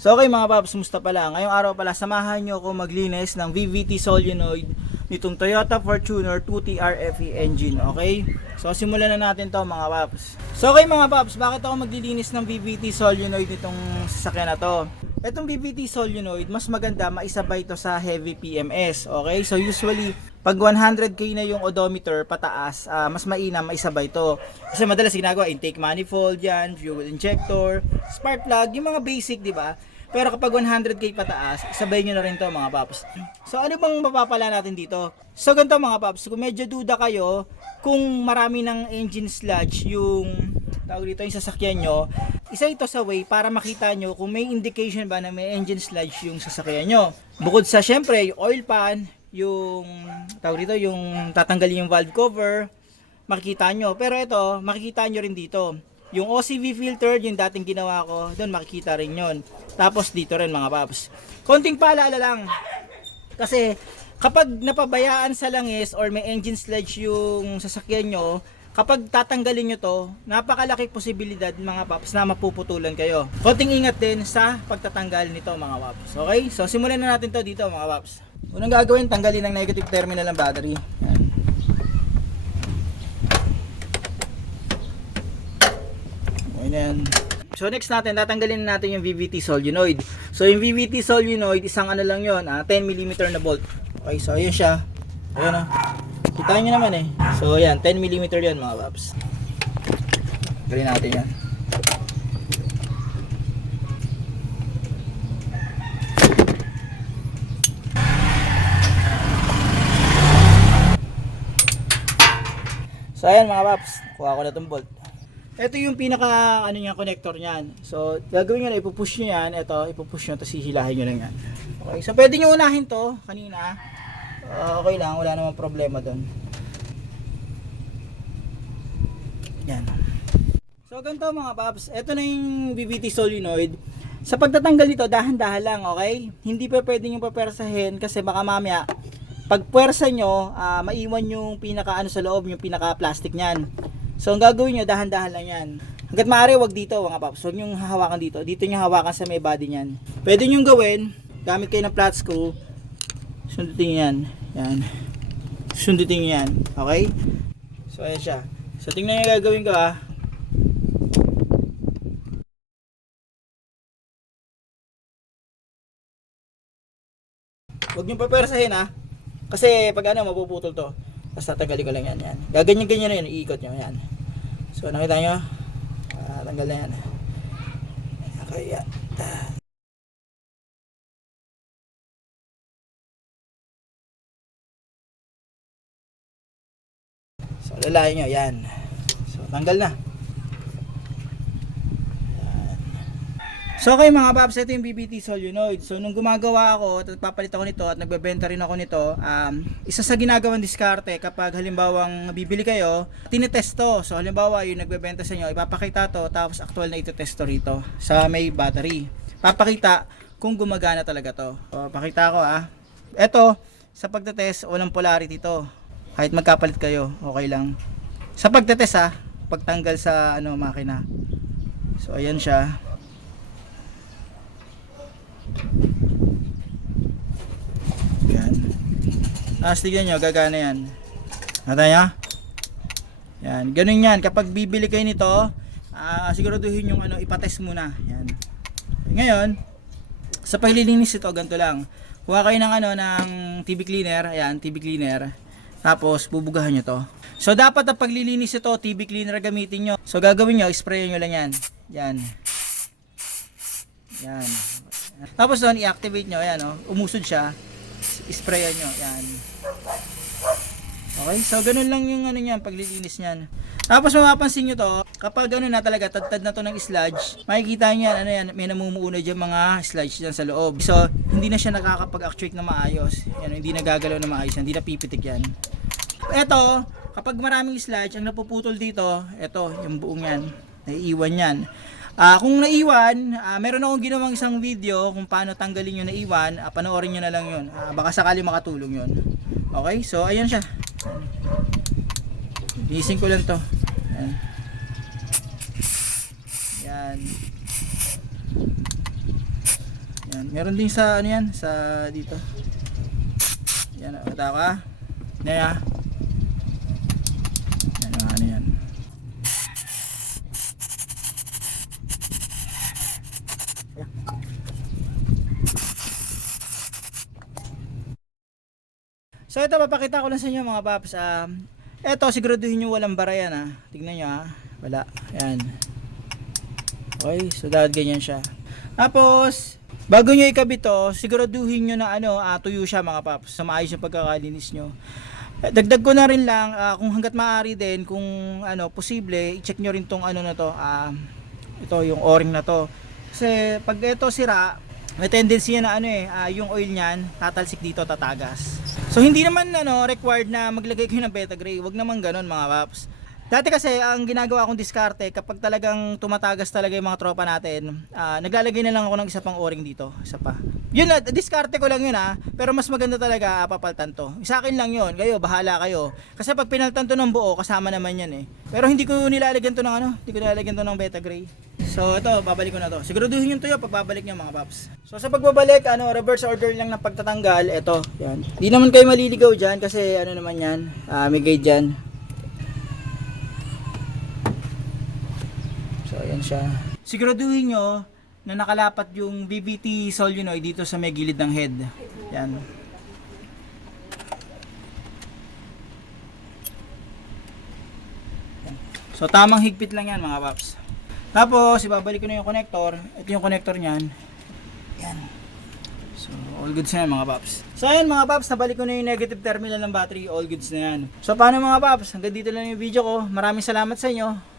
So okay mga paps, musta pala? Ngayong araw pala, samahan nyo ako maglinis ng VVT solenoid nitong Toyota Fortuner 2TRFE engine, okay? So simulan na natin to mga paps. So okay mga paps, bakit ako maglilinis ng VVT solenoid nitong sasakyan na to? Itong VVT solenoid, mas maganda maisabay to sa heavy PMS, okay? So usually, pag 100k na yung odometer pataas, mas mainam maisabay to. Kasi madalas ginagawa, intake manifold yan, fuel injector, spark plug, yung mga basic, di ba? Pero kapag 100k pataas, sabay nyo na rin to mga paps. So ano bang mapapala natin dito? So ganito mga paps, kung medyo duda kayo, kung marami ng engine sludge yung tawag dito yung sasakyan nyo, isa ito sa way para makita nyo kung may indication ba na may engine sludge yung sasakyan nyo. Bukod sa syempre yung oil pan, yung tawag dito yung tatanggalin yung valve cover, makikita nyo. Pero ito, makikita nyo rin dito. Yung OCV filter, yung dating ginawa ko, doon makikita rin yon. Tapos dito rin mga paps. Konting paalala lang. Kasi kapag napabayaan sa langis or may engine sludge yung sasakyan nyo, kapag tatanggalin nyo to, napakalaki posibilidad mga paps na mapuputulan kayo. Konting ingat din sa pagtatanggal nito mga paps. Okay? So simulan na natin to dito mga paps. Unang gagawin, tanggalin ang negative terminal ng battery. Yan. Ayan. So next natin, tatanggalin natin yung VVT solenoid. So yung VVT solenoid, isang ano lang yun, 10mm na bolt. Okay, so ayun siya. Ayan o. Kita nyo naman eh. So ayan, 10mm yan mga paps. Tanggalin natin yan. So ayan mga paps, kuha ko na itong bolt. Ito yung pinaka ano niya connector niyan. So gagawin niyo na ipupush niyo yan, ito ipupush niyo tapos hihilahin niyo lang yan. Okay, so pwede niyo unahin to kanina. Okay lang, wala namang problema doon. Yan. So ganito mga paps, ito na yung VVT solenoid. Sa pagtatanggal nito, dahan-dahan lang, okay? Hindi pa pwedeng yung papersahin kasi baka mamaya pag puwersa nyo, maiwan yung pinaka ano sa loob, yung pinaka plastic niyan. So ang gagawin nyo, dahan-dahan lang yan. Hanggat maaari, wag dito mga paps, wag nyo hawakan dito. Dito nyo hawakan sa may body niyan. Pwede nyo gawin, gamit kayo ng flat screw. Sundutin yan. Yan. Sundutin nyo yan. Okay? So ayan siya. So tingnan nyo yung gagawin ko ha. Huwag nyo papersahin ha. Kasi pag ano, mapuputol to. Tapos tatanggalin ko lang yan. Yan. Gaganyan-ganyan na yun. Iikot nyo. Yan. So nakita nyo? Tanggal na yan. Okay, yan. So lalahin nyo. Yan. So tanggal na. So okay mga paps, ito yung VVT solenoid. So nung gumagawa ako at nagpapalit ako nito at nagbebenta rin ako nito, isa sa ginagawang diskarte kapag halimbawang bibili kayo, tinetest to. So halimbawa yung nagbebenta sa inyo, ipapakita to tapos actual na ito-test to rito sa may battery. Papakita kung gumagana talaga to. So pakita ko Ito, sa pagtetest, walang polarity to. Kahit magkapalit kayo, okay lang. Sa pagtetest pagtanggal sa makina. So ayan siya. Yan. Tapos tignan nyo, gagana yan. Nata nyo? Yan, ganun yan. Kapag bibili kayo nito, siguraduhin yung ipatest muna. Yan. Ngayon, sa paglilinis ito, ganito lang. Kuha kayo ng ng TB cleaner. Ayan, TB cleaner. Tapos, bubugahan nyo to. So, dapat ang paglilinis ito, TB cleaner gamitin nyo. So, gagawin nyo, spray nyo lang yan. Yan. Yan. Tapos doon, i-activate nyo. Ayan, umusod siya. Sprayan nyo. Yan. Okay, so ganun lang yung niyan, paglilinis niyan. Tapos mapapansin nyo to, kapag na talaga, tad na to ng sludge, makikita nyo yan, may namumuuna dyan mga sludge dyan sa loob. So, hindi na siya nakakapag-actuate na maayos. Yan, hindi nagagalaw na maayos. Hindi na pipitik yan. Ito, kapag maraming sludge, ang napuputol dito, ito, yung buong yan. Naiiwan yan. Kung naiwan, meron akong ginawang isang video kung paano tanggalin yung naiwan. Panoorin nyo na lang yun. Baka sakali makatulong yun. Okay, so ayan siya. Linisin ko lang to. Ayan. Yan. Yan, meron din sa ano yan, sa dito. Yan, bata ka. Yan. Yan, ano yan. So ito, papakita ko lang sa inyo mga paps. Ito, siguraduhin nyo walang bara yan ha. Tignan nyo ha. Wala. Yan. Okay, so dapat ganyan siya. Tapos, bago nyo ikabit to, siguraduhin nyo na tuyo siya mga paps. Sa maayos yung pagkakalinis nyo. Dagdag ko na rin lang, kung hanggat maaari din, kung posible, i-check nyo rin tong na to. Ito, yung o-ring na to. Kasi pag ito sira, may tendency na yung oil niyan tatalsik dito, tatagas. So hindi naman required na maglagay kayo ng Betagray. Wag naman ganoon mga paps. Dati kasi ang ginagawa kong diskarte kapag talagang tumatagas talaga yung mga tropa natin, naglalagay na lang ako ng isa pang o-ring dito, isa pa. Yun na, diskarte ko lang yun pero mas maganda talaga papaltan to. Sa akin lang yun, kayo bahala kayo. Kasi pag pinaltan to ng buo, kasama naman yan Pero hindi ko nilalagyan to ng hindi ko nilalagyan to ng Betagray. So ito, babalik ko na to. Siguraduhin yung tuyo pag babalik niyo mga paps. So sa pagbabalik, reverse order lang ng pagtatanggal. Ito, yan. Di naman kayo maliligaw diyan kasi naman yan, may guide diyan. So ayan siya. Siguraduhin nyo na nakalapat yung VVT solenoid dito sa may gilid ng head. Yan. So tamang higpit lang yan mga paps. Tapos ibabalik ko na yung connector. Ito yung connector niyan. Yan. So all goods na yan mga paps. So ayan mga paps, nabalik ko na yung negative terminal ng battery. All goods na yan. So paano mga paps, hanggang dito lang yung video ko. Maraming salamat sa inyo.